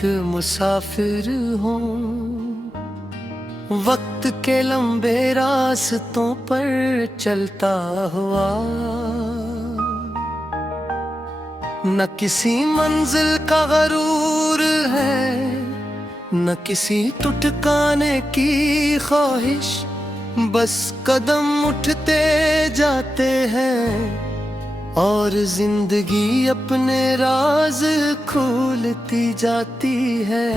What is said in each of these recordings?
एक मुसाफिर हूँ, वक्त के लंबे रास्तों पर चलता हुआ। न किसी मंजिल का गरूर है, न किसी टुटकाने की ख्वाहिश, बस कदम उठते जाते हैं और जिंदगी अपने राज खोलती जाती है।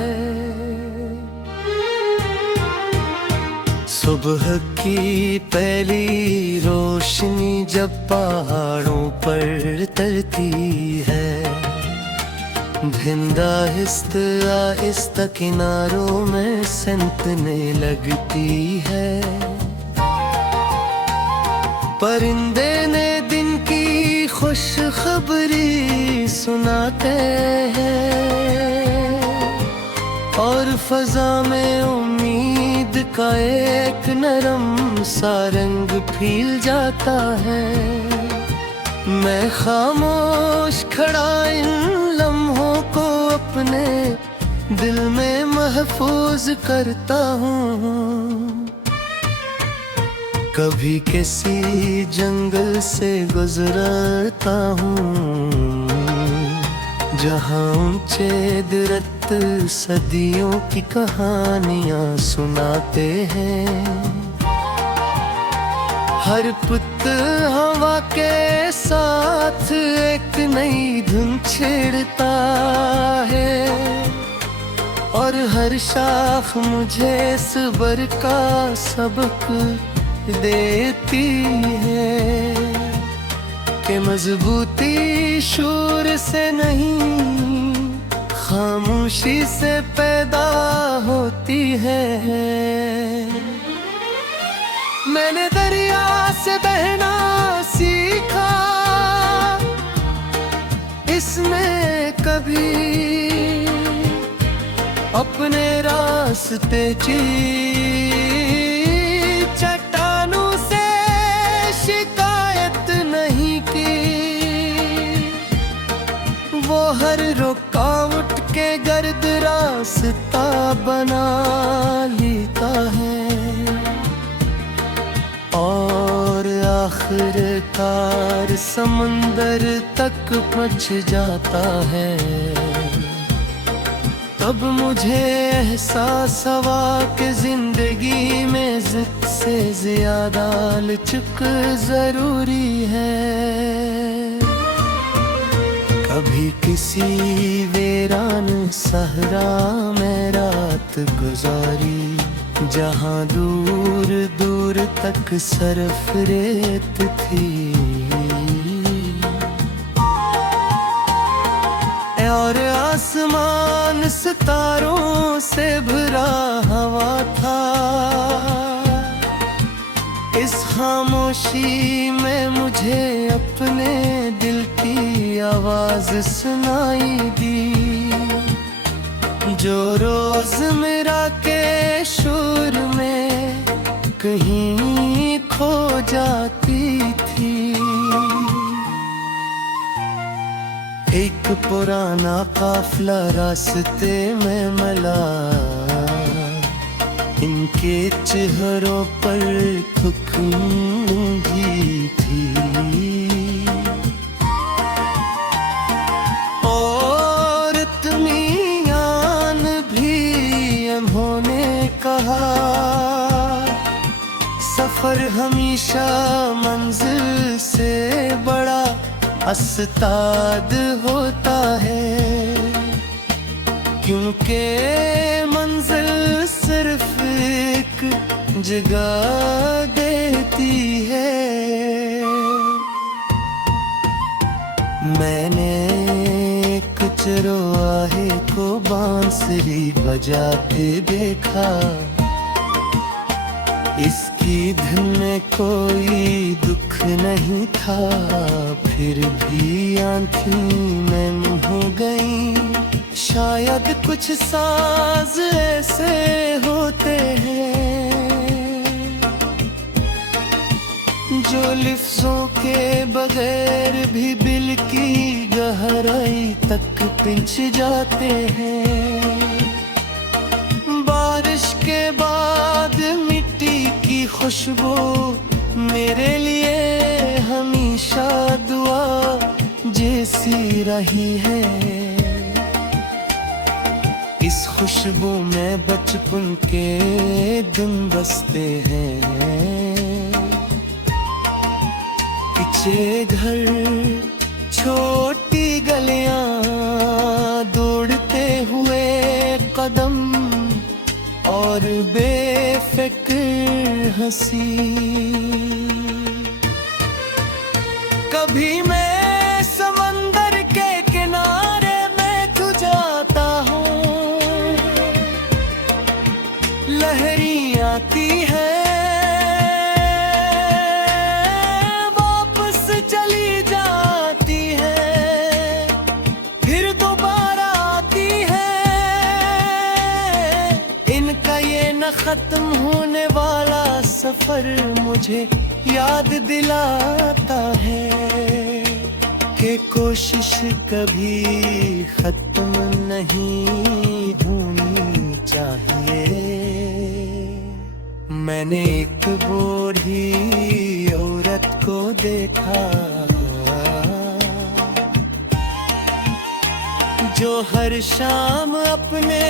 सुबह की पहली रोशनी जब पहाड़ों पर तरती है, धिंद आहिस्ता आहिस्ता किनारों में सनकने लगती है। परिंदे ने दिन की खुश खबरी सुनाते हैं और फजा में उम्मीद का एक नरम सा रंग फैल जाता है। मैं खामोश खड़ा इन लम्हों को अपने दिल में महफूज करता हूँ। कभी किसी जंगल से गुजरता हूँ, जहाँ ऊंचे दरख्त सदियों की कहानियाँ सुनाते हैं। हर पुत हवा के साथ एक नई धुन छेड़ता है और हर शाख मुझे सब्र का सबक देती है कि मजबूती शोर से नहीं, खामोशी से पैदा होती है। मैंने दरिया से बहना सीखा, इसने कभी अपने रास्ते चट्टानों से शिकायत नहीं की। वो हर रुकावट के गर्द रास्ता बना लेता है और आखिरकार समंदर तक पहुंच जाता है। तब मुझे एहसास हुआ कि जिंदगी में जिद से ज्यादा लचक जरूरी है। कभी किसी वीरान सहरा में रात गुजारी, जहाँ दूर दूर तक सरफ रेत थी और आसमान सितारों से भरा हुआ था। इस खामोशी में मुझे अपने दिल की आवाज सुनाई दी, जो रोज़मर्रा के शोर में कहीं खो जाती थी। एक पुराना काफिला रास्ते में मिला, इनके चेहरों पर खुशनुदी थी और इत्मीनान भी उन्होंने कहा। सफर हमेशा मंजिल से बड़ा अस्ताद होता है, क्योंकि मंजिल सिर्फ एक जगह देती है। मैंने एक चरवाहे को बांसुरी बजाते देखा, इसकी धुन में कोई दुख नहीं था, फिर भी आंखें नम हो गई। शायद कुछ साज ऐसे होते हैं जो लफ्जों के बगैर भी दिल की गहराई तक पिंच जाते हैं। खुशबू मेरे लिए हमेशा दुआ जैसी रही है। इस खुशबू में बचपन के दिन बसते हैं। कच्चे घर, छोटी गलियां, दौड़ते हुए कदम और बेफिक्र हंसी। कभी मैं समंदर के किनारे बैठ जाता हूँ, लहरें आती है वापस चली जाती है, फिर दोबारा आती है। इनका ये न खत्म होने वाला सफर मुझे याद दिलाता है कि कोशिश कभी खत्म नहीं होनी चाहिए। मैंने एक बूढ़ी औरत को देखा जो हर शाम अपने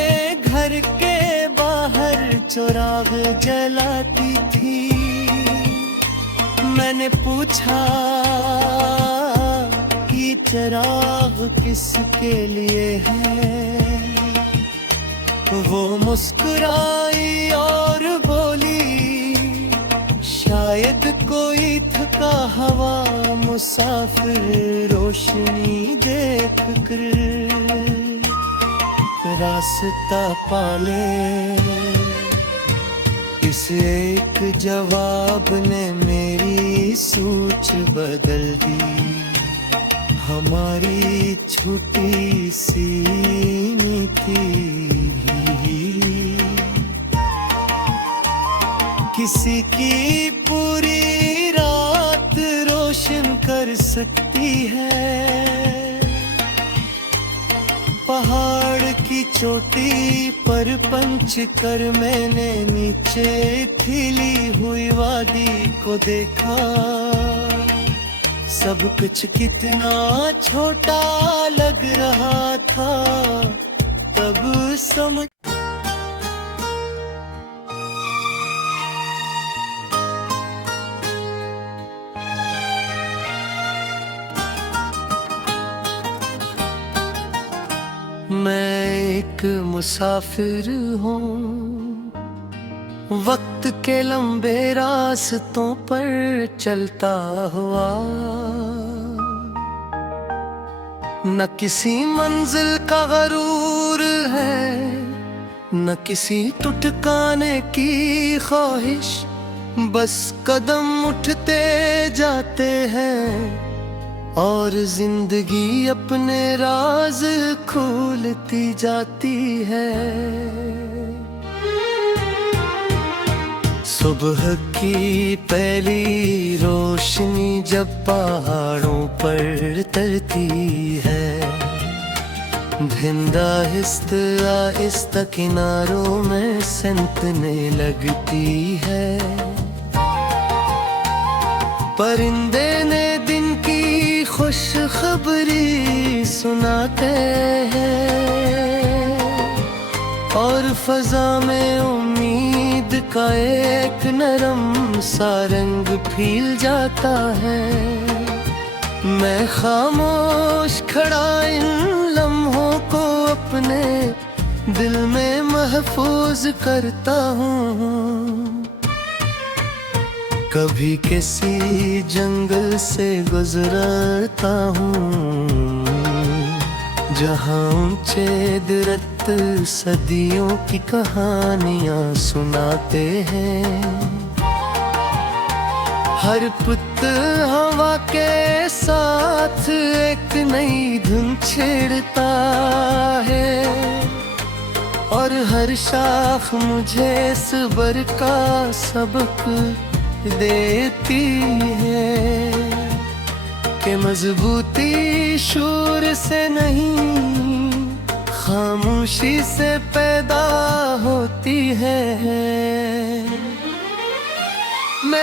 घर के बाहर चिराग जलाती थी। मैंने पूछा कि चिराग किसके लिए है। वो मुस्कुराई और बोली, शायद कोई थका हवा मुसाफिर रोशनी देख कर रास्ता पाले। इस एक जवाब ने मेरी सोच बदल दी। हमारी छोटी सी नीति किसी की पूरी रात रोशन कर सकती है। पहाड़ की चोटी पर पंच कर मैंने नीचे खिली हुई वादी को देखा। सब कुछ कितना छोटा लग रहा था तब समझ। मैं एक मुसाफिर हूँ, वक्त के लंबे रास्तों पर चलता हुआ। न किसी मंजिल का गरूर है, न किसी टुटकाने की ख्वाहिश। बस कदम उठते जाते हैं और जिंदगी अपने राज खोलती जाती है। सुबह की पहली रोशनी जब पहाड़ों पर तरती है, धिंद आहिस्ता किनारों में सनकने लगती है। परिंदे ने दिन की खुश खबरी सुनाते हैं और फजा में उम्मीद का एक नरम सा रंग फैल जाता है। मैं खामोश खड़ा इन लम्हों को अपने दिल में महफूज करता हूँ। कभी किसी जंगल से गुजरता हूँ जहाँ ऊंचे दरख्त सदियों की कहानियाँ सुनाते हैं। हर पुत हवा के साथ एक नई धुन छेड़ता है और हर शाख मुझे सब्र का सबक देती है कि मजबूती शोर से नहीं खामोशी से पैदा होती है।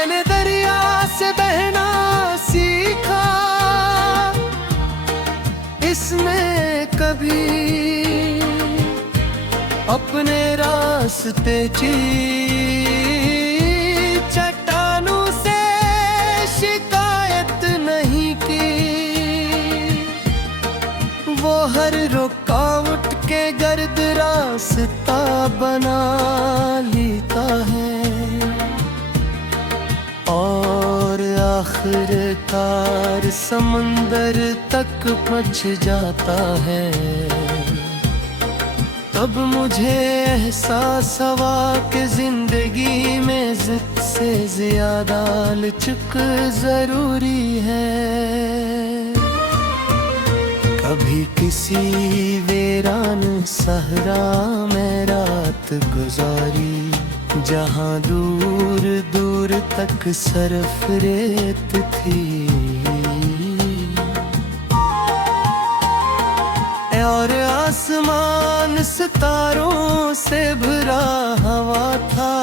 मैंने दरिया से बहना सीखा, इसमें कभी अपने रास्ते चट्टानों से शिकायत नहीं की। वो हर रुकावट के गर्द रास्ता बना लेता है और आखिरकार समंदर तक पहुंच जाता है। तब मुझे एहसास हुआ कि जिंदगी में जिद से ज्यादा लचक जरूरी है। कभी किसी वीरान सहरा में रात गुजारी, जहाँ दूर दूर तक सरफ रेत थी और आसमान सितारों से भरा हुआ था।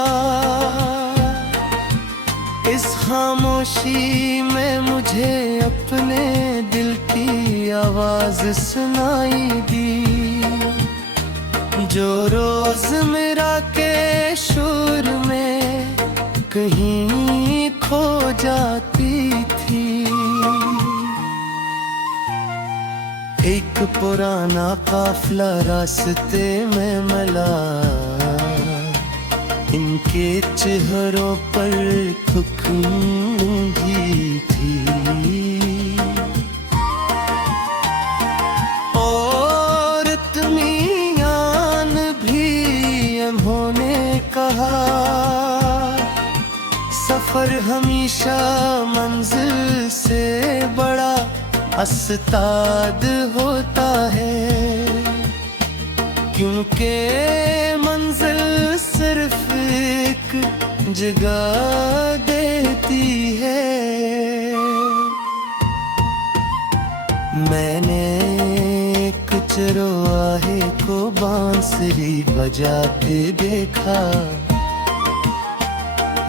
इस खामोशी में मुझे अपने दिल की आवाज सुनाई दी, जो रोज़मर्रा के शोर में कहीं खो जाती थी। एक पुराना काफिला रास्ते में मिला, इनके चेहरों पर खुशबू थी और इत्मीनान भी। उन्होंने कहा सफर हमेशा मंजिल से बड़ा अस्ताद होता है, क्योंकि मंजिल सिर्फ एक जगह देती है। मैंने एक चरवाहे को बांसुरी बजाते देखा,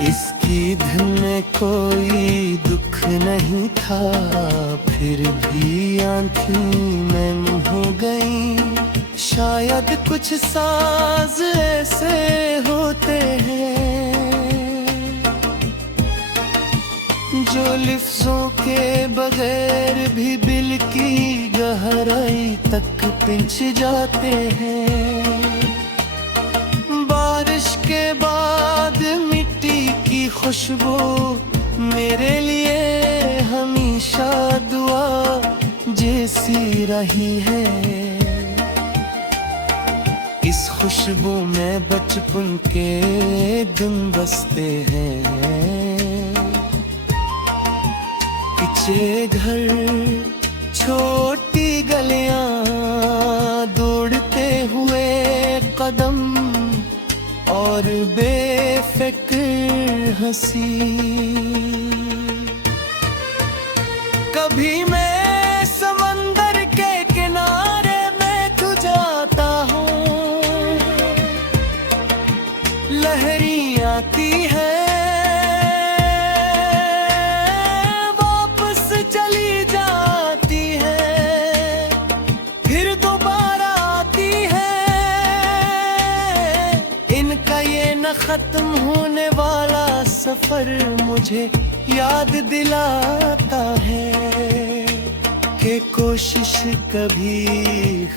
इसकी धुन में कोई दुख नहीं था, फिर भी आंखें नम हो गई। शायद कुछ साज ऐसे होते हैं जो लफ्जों के बगैर भी दिल की गहराई तक पिंच जाते हैं। बारिश के बाद मिट्टी की खुशबू मेरे लिए हमेशा दुआ जैसी रही है। इस खुशबू में बचपन के दिन बसते हैं, पीछे घर छोटी गलियां दौड़ते हुए कदम और बेफिक्र हंसी। कभी मैं समंदर के किनारे बैठ जाता हूँ, लहरी आती है वापस चली जाती है, फिर दोबारा आती है। इनका ये न खत्म होने वाला सफर मुझे याद दिलाता है कि कोशिश कभी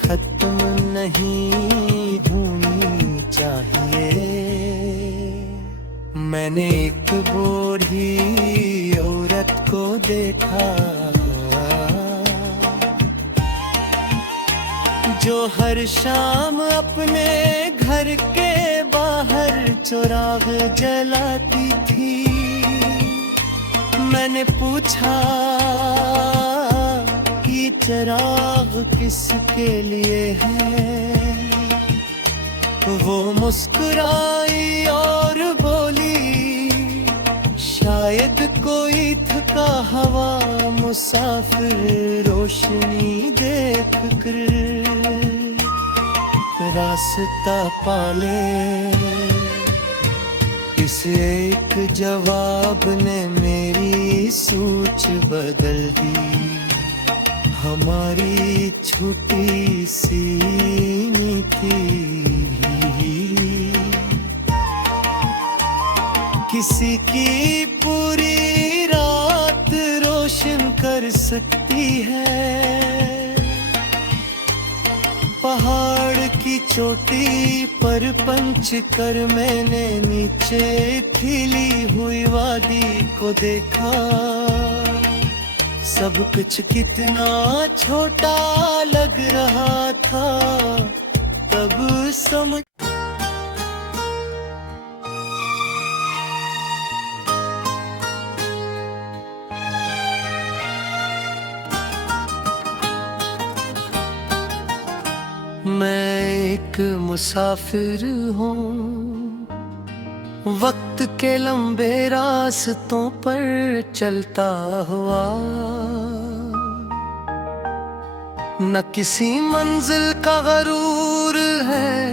खत्म नहीं होनी चाहिए। मैंने एक बूढ़ी औरत को देखा जो हर शाम अपने घर के बाहर चिराग जलाती थी। मैंने पूछा ये चिराग किसके लिए है? वो मुस्कुराई और बोली शायद कोई थका हवा मुसाफिर रोशनी देख कर रास्ता पाले। इस जिस एक जवाब ने मेरी सोच बदल दी। हमारी छोटी सी नीति किसी की पूरी रात रोशन कर सकती है। पहाड़ की चोटी पर पंच कर मैंने नीचे खिली हुई वादी को देखा। सब कुछ कितना छोटा लग रहा था, तब समझ मैं एक मुसाफिर हूँ, वक्त के लंबे रास्तों पर चलता हुआ। न किसी मंजिल का गरूर है,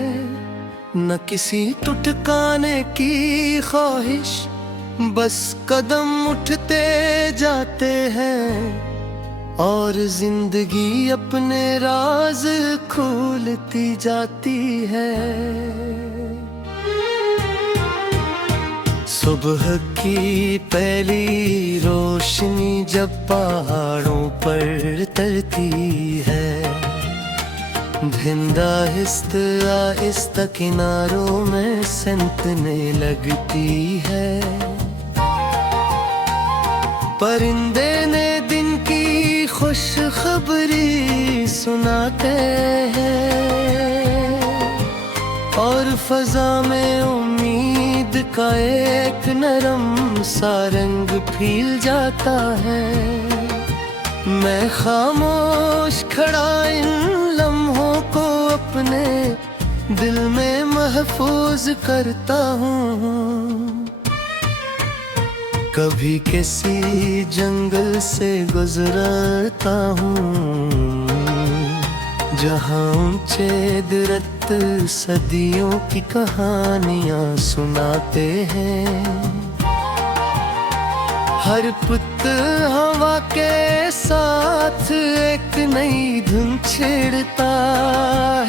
न किसी टुटकाने की ख्वाहिश। बस कदम उठते जाते हैं और जिंदगी अपने राज खोलती जाती है। सुबह की पहली रोशनी जब पहाड़ों पर तरती है, धिंदा आहिस्ता किनारों में संतने लगती है। परिंदे ने दिन की खुश खबरी सुनाते हैं और फजा में उम्मीद का एक नरम सा रंग फील जाता है। मैं खामोश खड़ा इन लम्हों को अपने दिल में महफूज करता हूँ। कभी किसी जंगल से गुजरता हूँ जहाँ ऊंचे दरख्त सदियों की कहानियाँ सुनाते हैं। हर पुत हवा के साथ एक नई धुन छेड़ता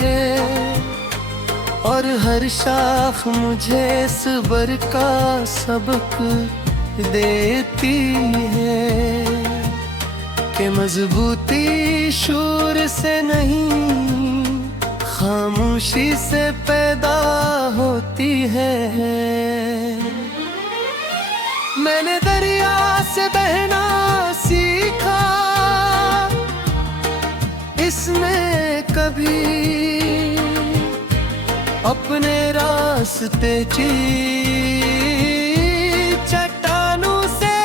है और हर शाख मुझे सब्र का सबक देती है कि मजबूती शोर से नहीं, खामोशी से पैदा होती है। मैंने दरिया से बहना सीखा, इसने कभी अपने रास्ते चट्टानों से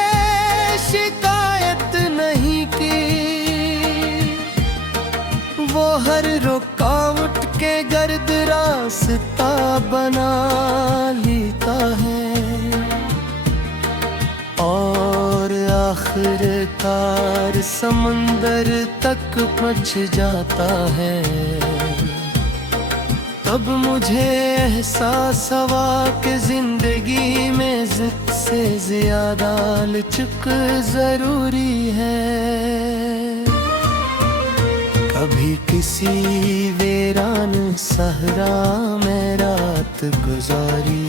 शिकायत नहीं की। वो हर रुकावट के गर्द रास्ता बना लेता है और आखिरकार समंदर तक पहुंच जाता है। तब मुझे एहसास हुआ कि जिंदगी में जिद से ज्यादा लचक जरूरी है। कभी किसी वीरान सहरा में रात गुजारी,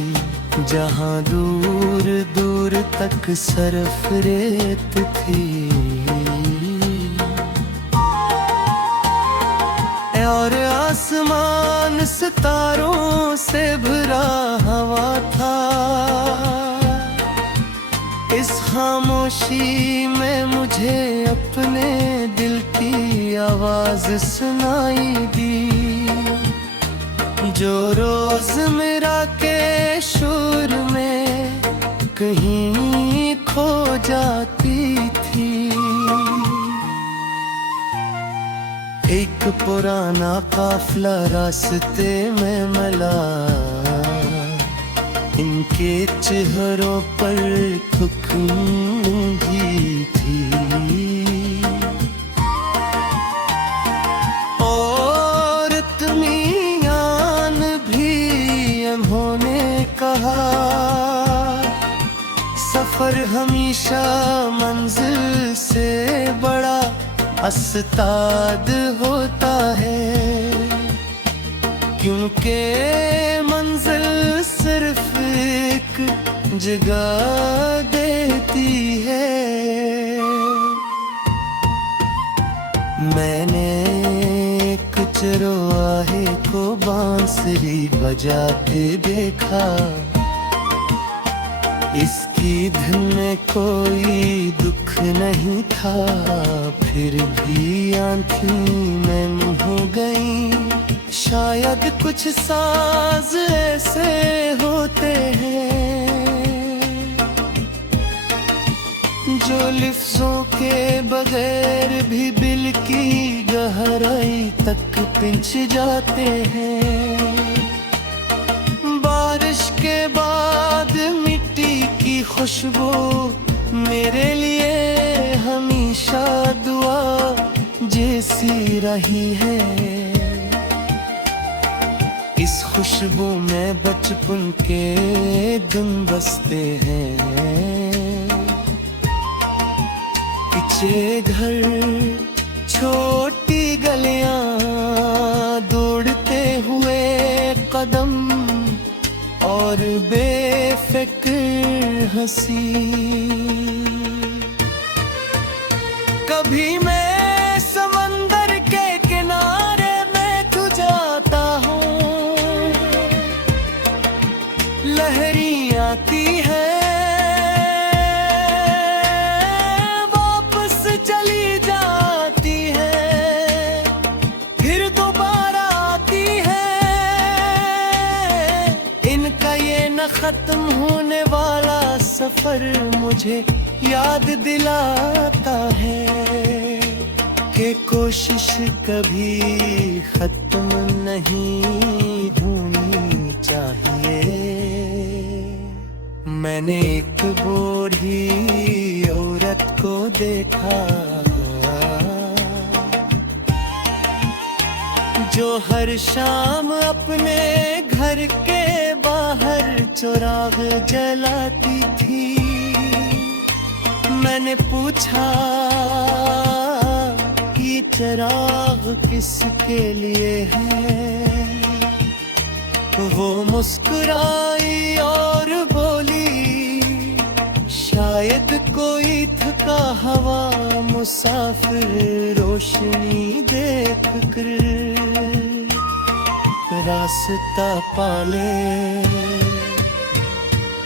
जहाँ दूर दूर तक सरफ रेत थी और आसमान सितारों से भरा हुआ था। इस खामोशी में मुझे अपने दिल की आवाज सुनाई दी, जो रोज मेरा के शोर में कहीं खो जाती थी। एक पुराना काफला रास्ते में मिला, इनके चेहरों पर खुशबू थी और इत्मीनान भी उन्होंने कहा सफर हमेशा मंजिल से बड़ा अस्ताद होता है, क्योंकि मंजिल सिर्फ एक जगह देती है। मैंने एक चरवाहे को बांसुरी बजाते देखा, इसकी धुन में कोई दुख नहीं था, फिर भी आंखें नम हो गईं। शायद कुछ साज ऐसे होते हैं जो लफ्जों के बगैर भी दिल की गहराई तक पिंच जाते हैं। बारिश के बाद मिट्टी की खुशबू मेरे लिए हमेशा दुआ जैसी रही है। इस खुशबू में बचपन के दिन बसते हैं। पीछे घर, छोटी गलियां, दौड़ते हुए कदम और बेफिक्र हंसी। कभी मैं समंदर के किनारे बैठ जाता हूँ, लहरी आती है वापस चली जाती है, फिर दोबारा आती है। इनका ये न खत्म होने वाला सफर मुझे याद दिलाता है कि कोशिश कभी खत्म नहीं होनी चाहिए। मैंने एक बूढ़ी औरत को देखा जो हर शाम अपने घर के बाहर चिराग जलाती थी। मैंने पूछा कि चिराग किसके लिए है? वो मुस्कुराई और बोली, शायद कोई थका हवा मुसाफिर रोशनी देख कर रास्ता पाले।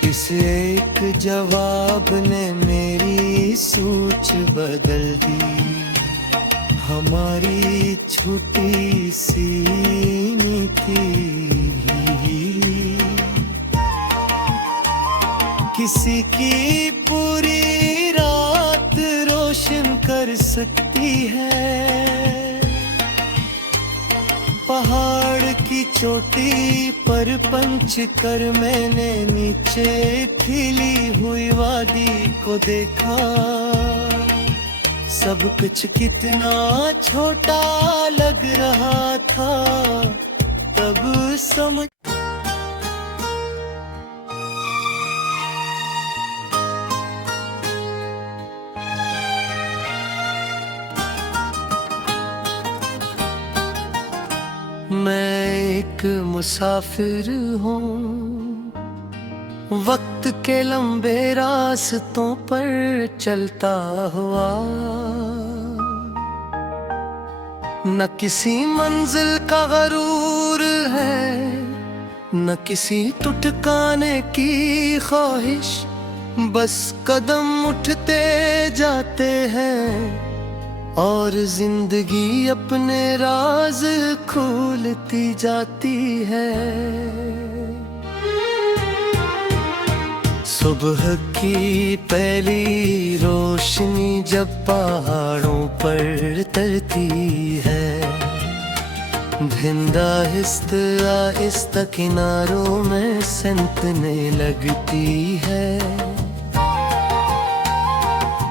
इस एक जवाब ने मेरी सोच बदल दी। हमारी छोटी सी नीति किसी की पूरी रात रोशन कर सकती है। पहाड़ की चोटी पर पंच कर मैंने नीचे खिली हुई वादी को देखा। सब कुछ कितना छोटा लग रहा था, तब समझ मैं एक मुसाफिर हूँ, वक्त के लंबे रास्तों पर चलता हुआ। न किसी मंजिल का गरूर है, न किसी टुटकाने की ख्वाहिश, बस कदम उठते जाते हैं और जिंदगी अपने राज खोलती जाती है। सुबह की पहली रोशनी जब पहाड़ों पर तरती है, धिंद आहिस्ता किनारों में सनकने लगती है।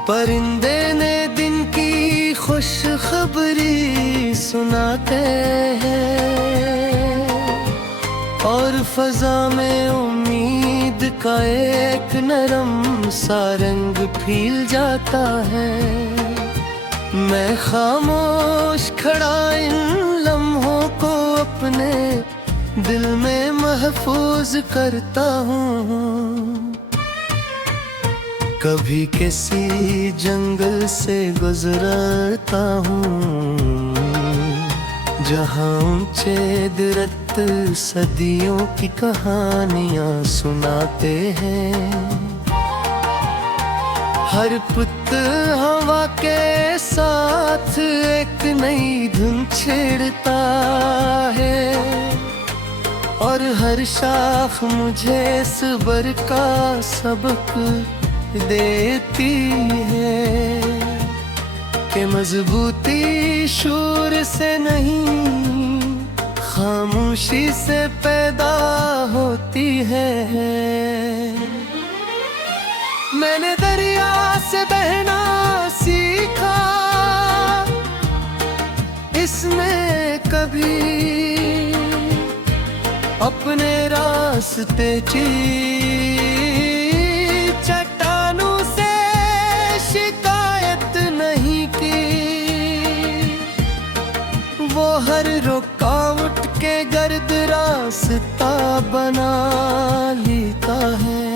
परिंदे ने दिन की खुश खबरी सुनाते हैं, और फजा में उम्मीद का एक नरम सा रंग फील जाता है। मैं खामोश खड़ा इन लम्हों को अपने दिल में महफूज करता हूँ। कभी किसी जंगल से गुजरता हूँ जहाँ ऊंचे दरख्त सदियों की कहानियाँ सुनाते हैं। हर पुत हवा के साथ एक नई धुन छेड़ता है और हर शाख मुझे सब्र का सबक देती है कि मजबूती शूर से नहीं खामोशी से पैदा होती है। मैंने दरिया से बहना सीखा, इसने कभी अपने रास्ते चट्टानों से शिकायत नहीं की। वो हर रुकावट के गर्द रास्ता बना लेता है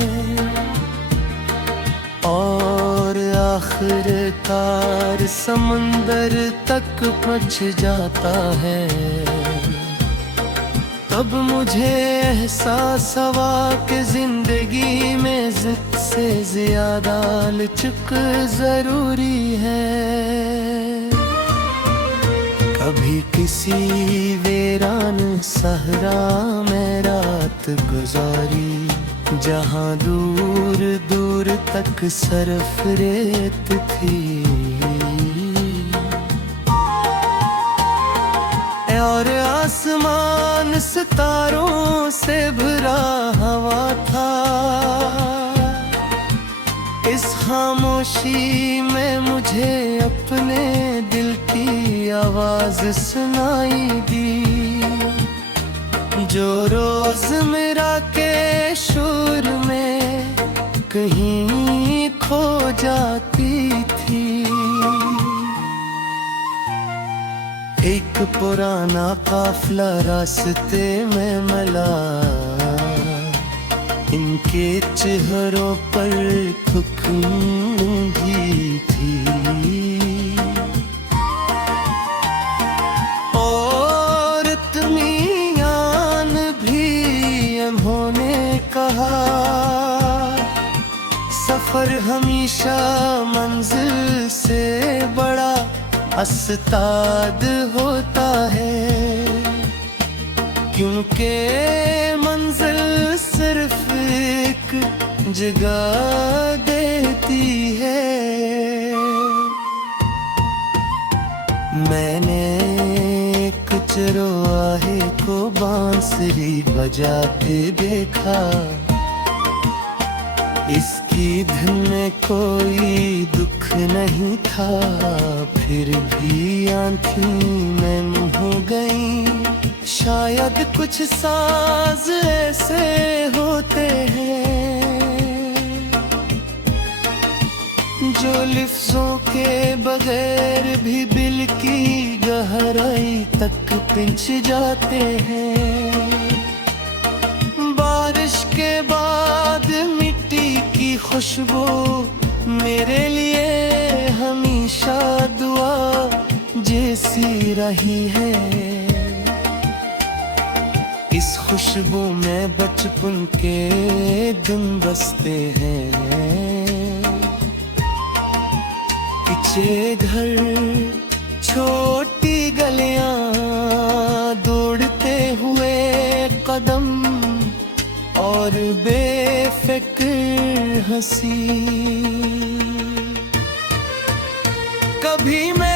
और आखिरकार समंदर तक पहुंच जाता है। तब मुझे एहसास हुआ कि जिंदगी में जिद से ज्यादा लचक जरूरी है। कभी किसी वीरान सहरा में रात गुजारी जहाँ दूर दूर तक सरफ रेत थी और आसमान सितारों से भरा हुआ था। इस खामोशी में मुझे अपने दिल की आवाज सुनाई दी जो रोज मेरा के शोर में कहीं खो जाती थी। एक पुराना काफिला रास्ते में मिला, इनके चेहरों पर थुक भी थी और इत्मीनान भी उन्होंने कहा। सफर हमेशा मंजिल से बड़ा अस्ताद होता है क्योंकि मंजिल सिर्फ एक जगह देती है। मैंने एक चरवाहे को बांसुरी बजाते देखा, इसकी धुन में कोई दुख नहीं था, फिर भी आंखें नम हो गईं। शायद कुछ साज ऐसे होते हैं जो लफ्जों के बगैर भी दिल की गहराई तक पिंच जाते हैं। बारिश के बाद मिट्टी की खुशबू मेरे लिए हमेशा दुआ जैसी रही है। इस खुशबू में बचपन के दिन बसते हैं। पीछे घर, छोटी गलियां, दौड़ते हुए कदम और बेफिक्र हंसी। कभी मैं